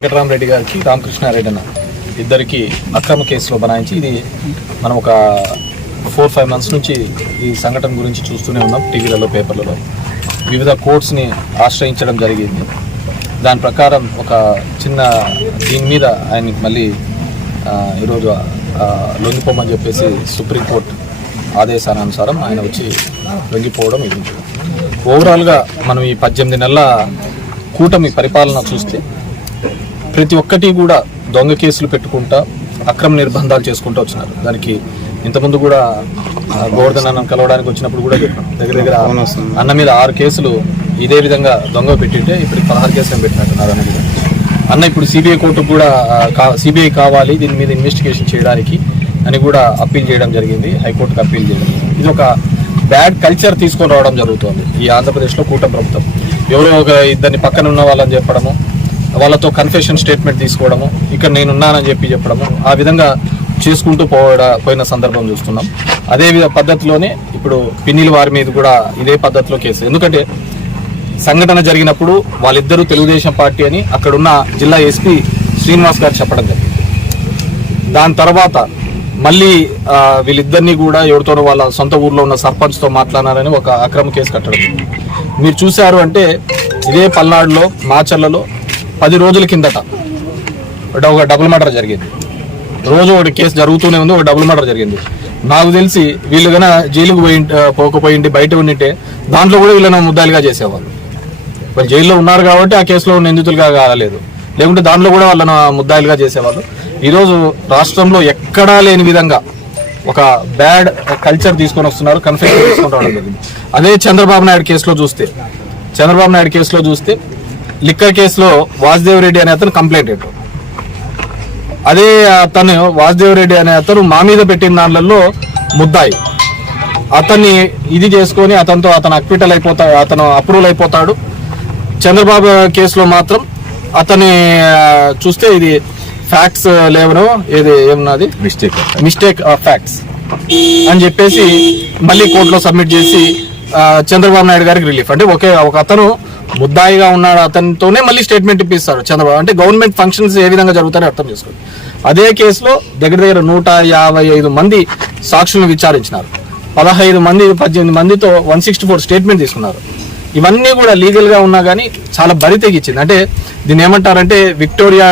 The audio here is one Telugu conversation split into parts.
వెంకటరామరెడ్డి గారికి రామకృష్ణారెడ్డి అన్న ఇద్దరికి అక్రమ కేసులో బనాయించి, ఇది మనం ఒక 4-5 months నుంచి ఈ సంఘటన గురించి చూస్తూనే ఉన్నాం. టీవీలలో, పేపర్లలో వివిధ కోర్ట్స్ని ఆశ్రయించడం జరిగింది. దాని ప్రకారం ఒక చిన్న దీని మీద ఆయనకి మళ్ళీ ఈరోజు లొంగిపోమని చెప్పేసి సుప్రీంకోర్టు ఆదేశానుసారం ఆయన వచ్చి లొంగిపోవడం ఇది. ఓవరాల్గా మనం ఈ 18 నెలల కూటమి పరిపాలన చూస్తే ప్రతి ఒక్కటి కూడా దొంగ కేసులు పెట్టుకుంటా అక్రమ నిర్బంధాలు చేసుకుంటూ వచ్చినారు. దానికి ఇంతకుముందు కూడా గోవర్ధన్ అన్న కలవడానికి వచ్చినప్పుడు కూడా దగ్గర అన్న మీద 6 కేసులు ఇదే విధంగా దొంగ పెట్టింటే ఇప్పుడు 16 కేసులు పెట్టినట్టున్నారు అన్న మీద. అన్న ఇప్పుడు సిబిఐ కోర్టుకు కూడా సిబిఐ కావాలి దీని మీద ఇన్వెస్టిగేషన్ చేయడానికి అని కూడా అప్పీల్ చేయడం జరిగింది, హైకోర్టుకు అప్పీల్ చేయడం. ఇది ఒక బ్యాడ్ కల్చర్ తీసుకొని రావడం జరుగుతుంది ఈ ఆంధ్రప్రదేశ్లో కూటమి ప్రభుత్వం. ఎవరో ఒక ఇద్దరిని పక్కన ఉన్న వాళ్ళని చెప్పడము, వాళ్ళతో కన్ఫెషన్ స్టేట్మెంట్ తీసుకోవడము, ఇక్కడ నేనున్నానని చెప్పడము, ఆ విధంగా చేసుకుంటూ పోయిన సందర్భం చూస్తున్నాం. అదే పద్ధతిలోనే ఇప్పుడు పిన్నిల వారి మీద కూడా ఇదే పద్ధతిలో కేసు. ఎందుకంటే సంఘటన జరిగినప్పుడు వాళ్ళిద్దరూ తెలుగుదేశం పార్టీ అని అక్కడున్న జిల్లా ఎస్పీ శ్రీనివాస్ గారు చెప్పడం జరిగింది. దాని తర్వాత మళ్ళీ వీళ్ళిద్దరినీ కూడా ఎవరితోనో వాళ్ళ సొంత ఊర్లో ఉన్న సర్పంచ్తో మాట్లాడారని ఒక అక్రమ కేసు కట్టడం. మీరు చూశారు అంటే ఇదే పల్నాడులో మాచర్లలో 10 రోజుల కిందట ఒక డబుల్ మర్డర్ జరిగింది. రోజు ఒకటి కేసు జరుగుతూనే ఉంది, ఒక డబుల్ మర్డర్ జరిగింది. నాకు తెలిసి వీళ్ళు కన్నా జైలుకు పోకపోయింది బయట ఉండింటే దాంట్లో కూడా వీళ్ళని ముద్దాయిలుగా చేసేవాళ్ళు. వాళ్ళు జైల్లో ఉన్నారు కాబట్టి ఆ కేసులో నిందితులుగా కాలేదు, లేకుంటే దాంట్లో కూడా వాళ్ళని ముద్దాయిలుగా చేసేవాళ్ళు. ఈరోజు రాష్ట్రంలో ఎక్కడా లేని విధంగా ఒక బ్యాడ్ కల్చర్ తీసుకొని వస్తున్నారు, కన్ఫ్యూజన్ తీసుకొని రావడం జరిగింది. అదే చంద్రబాబు నాయుడు కేసులో చూస్తే లిక్కర్ కేసులో వాసుదేవ్ రెడ్డి అనే అతను కంప్లైంట్ పెట్టాడు. అదే అతను వాసుదేవ్ రెడ్డి అనే అతను మా మీద పెట్టిన దాంట్లో ముద్దాయి. అతన్ని ఇది చేసుకొని అతను అప్రూవల్ అయిపోతాడు. చంద్రబాబు కేసులో మాత్రం అతని చూస్తే ఇది ఫ్యాక్ట్స్ లేవనో ఏమన్నది మిస్టేక్ ఆఫ్ ఫ్యాక్ట్స్ అని చెప్పేసి మళ్ళీ కోర్టులో సబ్మిట్ చేసి చంద్రబాబు నాయుడు గారికి రిలీఫ్. అంటే ఒక అతను ముద్దాయిగా ఉన్నాడు, అతనితోనే మళ్ళీ స్టేట్మెంట్ ఇప్పిస్తారు చంద్రబాబు. అంటే గవర్నమెంట్ ఫంక్షన్స్ ఏ విధంగా జరుగుతాయో అర్థం చేసుకోండి. అదే కేసులో దగ్గర 155 మంది సాక్షులను విచారించినారు. 18 మందితో 164 స్టేట్మెంట్ తీసుకున్నారు. ఇవన్నీ కూడా లీగల్గా ఉన్నా కానీ చాలా బరి తెగించింది. అంటే దీన్ని ఏమంటారంటే విక్టోరియా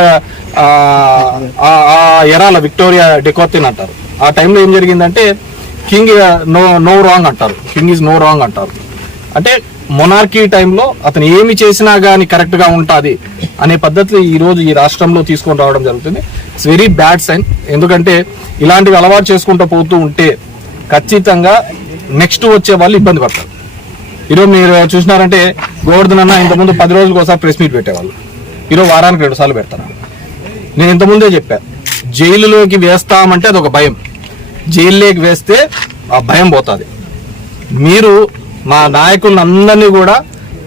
విక్టోరియా డెకోర్తిన్ అంటారు. ఆ టైంలో ఏం జరిగిందంటే కింగ్ నో రాంగ్ అంటారు, కింగ్ ఈజ్ నో రాంగ్ అంటారు. అంటే మొనార్కీ టైంలో అతను ఏమి చేసినా కానీ కరెక్ట్గా ఉంటుంది అనే పద్ధతి ఈరోజు ఈ రాష్ట్రంలో తీసుకొని రావడం జరుగుతుంది. It's very bad sign. ఎందుకంటే ఇలాంటివి అలవాటు చేసుకుంటూ పోతూ ఉంటే ఖచ్చితంగా నెక్స్ట్ వచ్చే వాళ్ళు ఇబ్బంది పడతారు. ఈరోజు మీరు చూసినారంటే గోవర్ధన్ అన్న ఇంతకుముందు 10 రోజులకు ఒకసారి ప్రెస్ మీట్ పెట్టేవాళ్ళు, ఈరోజు వారానికి 2 సార్లు పెడతాను. నేను ఇంతకుముందే చెప్పాను, జైలులోకి వేస్తామంటే అది ఒక భయం, జైల్లోకి వేస్తే ఆ భయం పోతుంది. మీరు మా నాయకులను అందరినీ కూడా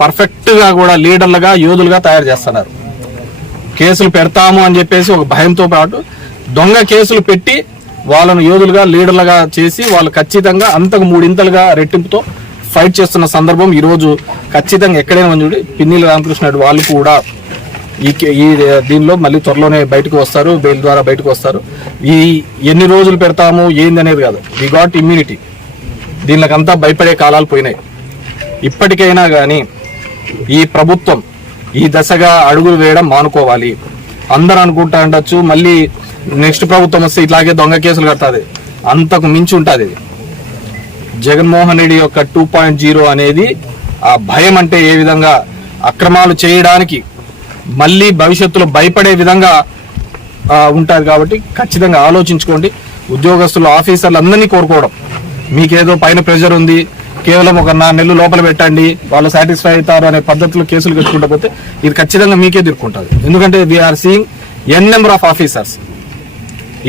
పర్ఫెక్ట్గా కూడా లీడర్లుగా యోధులుగా తయారు చేస్తున్నారు. కేసులు పెడతాము అని చెప్పేసి ఒక భయంతో పాటు దొంగ కేసులు పెట్టి వాళ్ళను యోధులుగా లీడర్లుగా చేసి వాళ్ళు ఖచ్చితంగా అంతకు 3 ఇంతలుగా రెట్టింపుతో ఫైట్ చేస్తున్న సందర్భం ఈరోజు ఖచ్చితంగా ఎక్కడైనా చూడండి. పిన్నిల రామకృష్ణారెడ్డి వాళ్ళు కూడా ఈ దీనిలో మళ్ళీ త్వరలోనే బయటకు వస్తారు, బెయిల్ ద్వారా బయటకు వస్తారు. ఎన్ని రోజులు పెడతాము ఏంది అనేది కాదు, వి గాట్ ఇమ్యూనిటీ. దీనికంతా భయపడే కాలాలు పోయినాయి. ఇప్పటికైనా కానీ ఈ ప్రభుత్వం ఈ దశగా అడుగులు వేయడం మానుకోవాలి. అందరూ అనుకుంటా ఉండొచ్చు మళ్ళీ నెక్స్ట్ ప్రభుత్వం వస్తే ఇట్లాగే దొంగ కేసులు కడుతుంది, అంతకు మించి ఉంటుంది. జగన్మోహన్ రెడ్డి యొక్క 2.0 అనేది ఆ భయం అంటే ఏ విధంగా అక్రమాలు చేయడానికి మళ్ళీ భవిష్యత్తులో భయపడే విధంగా ఉంటుంది. కాబట్టి ఖచ్చితంగా ఆలోచించుకోండి. ఉద్యోగస్తులు, ఆఫీసర్లు అందరినీ కోరుకోవడం, మీకేదో పైన ప్రెషర్ ఉంది, కేవలం ఒక 4 నెలలు లోపల పెట్టండి వాళ్ళు సాటిస్ఫై అవుతారు అనే పద్ధతిలో కేసులు కట్టుకుంటూ పోతే ఇది ఖచ్చితంగా మీకే దిక్కుంటుంది. ఎందుకంటే we are seeing n number of officers.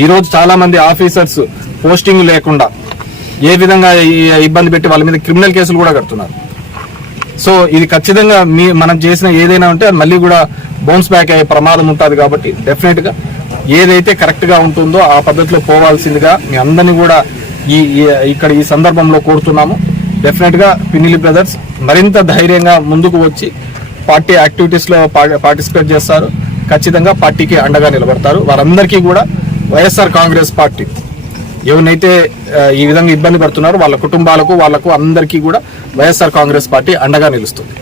ఈరోజు చాలా మంది ఆఫీసర్స్ పోస్టింగ్ లేకుండా ఏ విధంగా ఇబ్బంది పెట్టి వాళ్ళ మీద క్రిమినల్ కేసులు కూడా కడుతున్నారు. సో ఇది ఖచ్చితంగా మనం చేసిన ఏదైనా ఉంటే అది మళ్ళీ కూడా బౌన్స్ బ్యాక్ అయ్యే ప్రమాదం ఉంటుంది. కాబట్టి డెఫినెట్గా ఏదైతే కరెక్ట్గా ఉంటుందో ఆ పద్ధతిలో పోవాల్సిందిగా మీ అందరినీ కూడా ఇక్కడ ఈ సందర్భంలో కోరుతున్నాము. డెఫినెట్గా పిన్నిలి బ్రదర్స్ మరింత ధైర్యంగా ముందుకు వచ్చి పార్టీ యాక్టివిటీస్లో పార్టిసిపేట్ చేస్తారు. ఖచ్చితంగా పార్టీకి అండగా నిలబడతారు. వారందరికీ కూడా వైఎస్ఆర్ కాంగ్రెస్ పార్టీ ఎవరినైతే ఈ విధంగా ఇబ్బంది పడుతున్నారో వాళ్ళ కుటుంబాలకు వాళ్ళకు అందరికీ కూడా వైఎస్ఆర్ కాంగ్రెస్ పార్టీ అండగా నిలుస్తుంది.